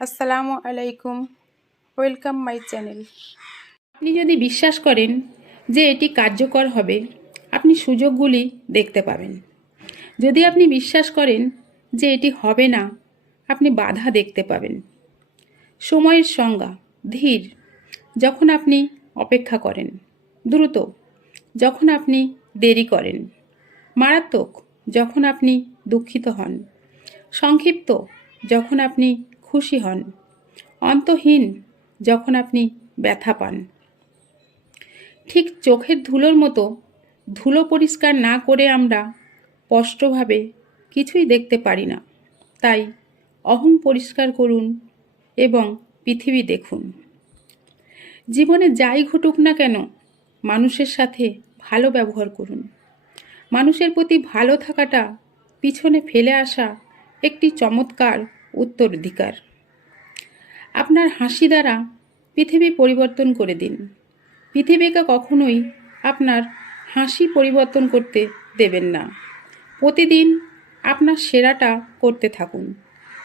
আসসালামু আলাইকুম, welcome my channel. আপনি যদি বিশ্বাস করেন যে এটি কার্যকর হবে, আপনি সুযোগগুলি দেখতে পাবেন। যদি আপনি বিশ্বাস করেন যে এটি হবে না, আপনি বাধা দেখতে পাবেন। সময়ের সংজ্ঞা: ধীর, যখন আপনি অপেক্ষা করেন; দ্রুত, যখন আপনি দেরি করেন; মারাত্মক, যখন আপনি দুঃখিত হন; সংক্ষিপ্ত, যখন আপনি খুশি হন; অন্তহীন, যখন আপনি ব্যথা পান। ঠিক চোখের ধুলোর মতো, ধুলো পরিষ্কার না করে আমরা স্পষ্টভাবে কিছুই দেখতে পারি না। তাই অহং পরিষ্কার করুন এবং পৃথিবী দেখুন। জীবনে যাই ঘটুক না কেন, মানুষের সাথে ভালো ব্যবহার করুন। মানুষের প্রতি ভালো থাকাটা পিছনে ফেলে আসা একটি চমৎকার উত্তরাধিকার। আপনার হাসি দ্বারা পৃথিবী পরিবর্তন করে দিন। পৃথিবীকে কখনোই আপনার হাসি পরিবর্তন করতে দেবেন না। প্রতিদিন আপনার সেরাটা করতে থাকুন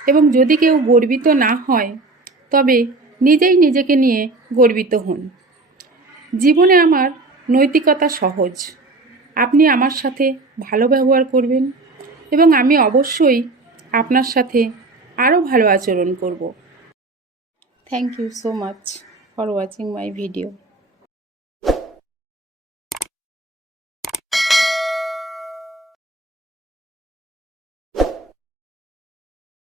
এবং যদি কেউ গর্বিত না হয়, তবে নিজেই নিজেকে নিয়ে গর্বিত হন। জীবনে আমার নৈতিকতা সহজ। আপনি আমার সাথে ভালো ব্যবহার করবেন এবং আমি অবশ্যই আপনার সাথে আরও ভালো আচরণ করব। Thank you so much for watching my video.